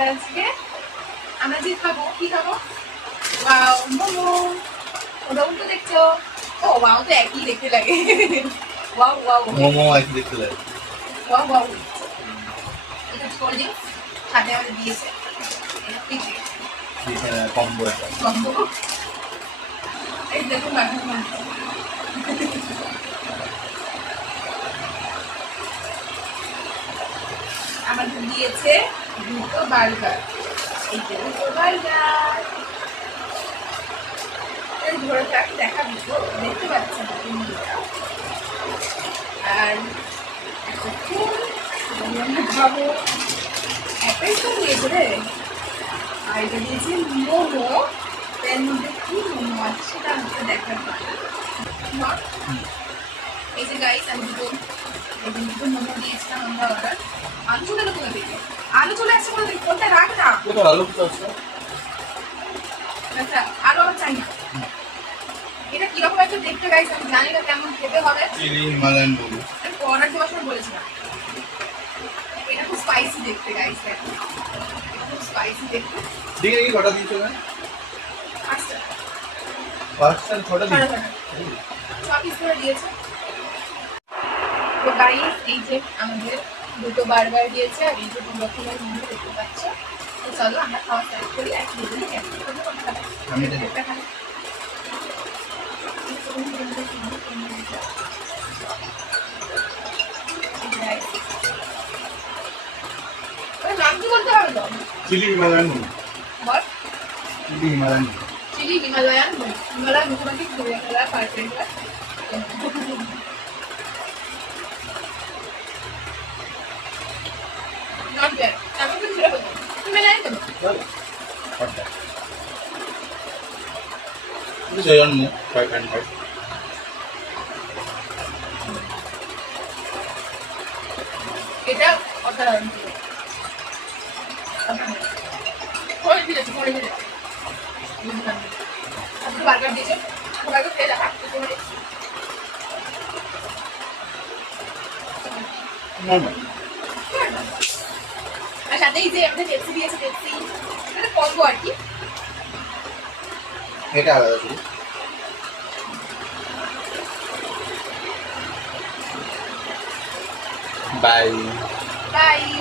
এবার আজকে আমরা যে খাবো কি খাবো ওয়াও মোমো ওটাও তো দেখছো ও ওয়াও তো একই দেখতে লাগে ওয়াও ওয়াও মোমো একই দেখতে লাগে ওয়াও ওয়াও এটা কোল্ড ড্রিঙ্কস সাথে আমাদের দিয়েছে এটা ঠিক কম্বো কম্বো এই দেখুন আমাদের দিয়েছে দুটো বার্গার এই যে দুটো বার্গার ধরে থাক দেখাবি তো দেখতে পাচ্ছেন আর একটা ফুল আমরা খাবো একটাই তো দিয়েছে রে আর এটা দিয়েছে মোমো এর মধ্যে কি মোমো আছে সেটা আমাকে দেখার এই যে গাইস আমি দুটো মোমো দিয়েছিলাম আমরা অর্ডার আলু চলে গেল কোথা থেকে আলু চলে আসছে কোথা থেকে কোনটা রাখ না কোথাও আলু কোথাও আছে আচ্ছা আলু আমার চাই না এটা কিরকম একটা দেখতে গাইস আমি জানি না কেমন খেতে হবে চিলি হিমালয়ান মোমো আমি অর্ডার দেওয়ার সময় বলেছিলাম এটা খুব স্পাইসি দেখতে গাইস খুব স্পাইসি দেখতে ঠিক আছে কটা দিয়েছো না আচ্ছা পাঁচটা ছটা দিয়েছো সব কিছু করে দিয়েছে তো গাইস এই যে আমাদের দুটো বার্গার দিয়েছে আর এই যে দু রকমের মোমো দেখতে পাচ্ছ তো চলো আমরা খাওয়া স্টার্ট করি আর দুজনে আমি একটা খাই নাম কি বলতে হবে তো চিলি হিমালয়ান মোমো বল chilli Himalayan momo chilli Himalayan Himalayan মোমোটাকে ঘুরে গেলা পারফেক্ট নট ব্যাড আমি তো ঘুরে বলবো তুমি নাই তো কটা This is one more 500 এটা অসাধারণ করে দিয়েছে আপনি বার্গার দিয়েছেন বার্গার খেয়ে দেখা আর সাথেই যে আমাদের পেপসি দিয়েছে পেপসি এটা কম্বো আর কি এটা আলাদা ছিল বাই বাই